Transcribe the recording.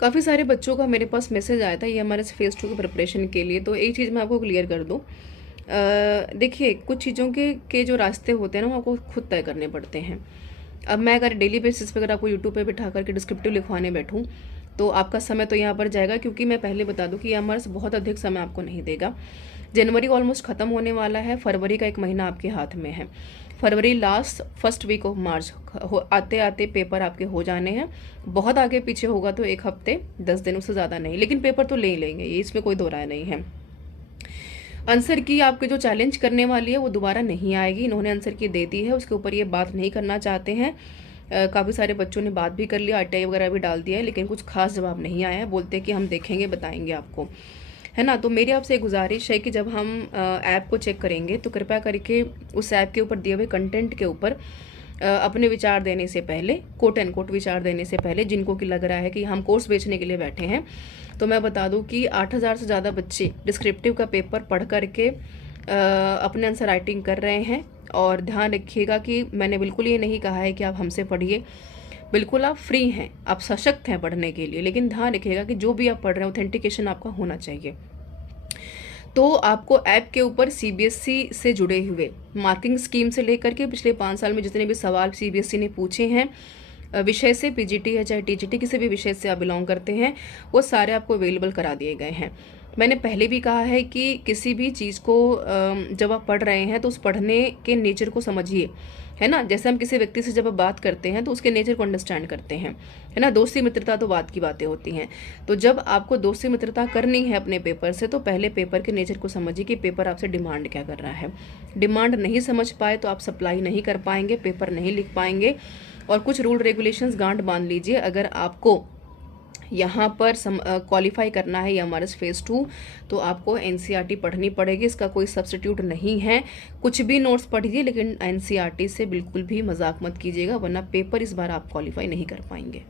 काफ़ी सारे बच्चों का मेरे पास मैसेज आया था ये हमारे फेज़ 2 की प्रिपरेशन के लिए। तो एक चीज़ मैं आपको क्लियर कर दूँ। देखिए, कुछ चीज़ों के जो रास्ते होते हैं ना, वो आपको खुद तय करने पड़ते हैं। अब मैं अगर डेली बेसिस पे अगर आपको यूट्यूब पे बिठा करके डिस्क्रिप्टिव लिखवाने बैठूँ, तो आपका समय तो यहाँ पर जाएगा, क्योंकि मैं पहले बता दूँ कि ये हमारे से बहुत अधिक समय आपको नहीं देगा। जनवरी ऑलमोस्ट ख़त्म होने वाला है, फरवरी का 1 महीना आपके हाथ में है। फरवरी last first week of March आते आते पेपर आपके हो जाने हैं। बहुत आगे पीछे होगा तो 1 हफ्ते 10 दिन, उससे ज़्यादा नहीं, लेकिन पेपर तो ले ही लेंगे, ये इसमें कोई दो राय नहीं है। आंसर की आपके जो चैलेंज करने वाली है वो दोबारा नहीं आएगी, इन्होंने आंसर की दे दी है, उसके ऊपर ये बात नहीं करना चाहते हैं। काफ़ी सारे बच्चों ने बात भी कर लिया, आरटीआई वगैरह भी डाल दिया है, लेकिन कुछ खास जवाब नहीं आया है। बोलते हैं कि हम देखेंगे, बताएंगे आपको, है ना। तो मेरी आपसे एक गुजारिश है कि जब हम ऐप को चेक करेंगे तो कृपया करके उस ऐप के ऊपर दिए हुए कंटेंट के ऊपर अपने विचार देने से पहले, कोट एंड कोट विचार देने से पहले, जिनको कि लग रहा है कि हम कोर्स बेचने के लिए बैठे हैं, तो मैं बता दूं कि 8,000 से ज़्यादा बच्चे डिस्क्रिप्टिव का पेपर पढ़ करके अपने आंसर राइटिंग कर रहे हैं। और ध्यान रखिएगा कि मैंने बिल्कुल ये नहीं कहा है कि आप हमसे पढ़िए, बिल्कुल आप फ्री हैं, आप सशक्त हैं पढ़ने के लिए, लेकिन ध्यान रखिएगा कि जो भी आप पढ़ रहे हैं ऑथेंटिकेशन आपका होना चाहिए। तो आपको ऐप के ऊपर सीबीएसई से जुड़े हुए मार्किंग स्कीम से लेकर के पिछले 5 साल में जितने भी सवाल सीबीएसई ने पूछे हैं, विषय से, पीजीटी है चाहे टीजीटी, किसी भी विषय से आप बिलोंग करते हैं, वो सारे आपको अवेलेबल करा दिए गए हैं। मैंने पहले भी कहा है कि किसी भी चीज़ को जब आप पढ़ रहे हैं तो उस पढ़ने के नेचर को समझिए, है ना। जैसे हम किसी व्यक्ति से जब आप बात करते हैं तो उसके नेचर को अंडरस्टैंड करते हैं, है ना। दोस्ती मित्रता तो बात की बातें होती हैं। तो जब आपको दोस्ती मित्रता करनी है अपने पेपर से, तो पहले पेपर के नेचर को समझिए कि पेपर आपसे डिमांड क्या कर रहा है। डिमांड नहीं समझ पाए तो आप सप्लाई नहीं कर पाएंगे, पेपर नहीं लिख पाएंगे। और कुछ रूल रेगुलेशंस गांठ बांध लीजिए, अगर आपको यहाँ पर क्वालिफाई करना है हमारे फेज़ 2, तो आपको एनसीईआरटी पढ़नी पड़ेगी, इसका कोई सब्स्टिट्यूट नहीं है। कुछ भी नोट्स पढ़िए, लेकिन एनसीईआरटी से बिल्कुल भी मजाक मत कीजिएगा, वरना पेपर इस बार आप क्वालिफाई नहीं कर पाएंगे।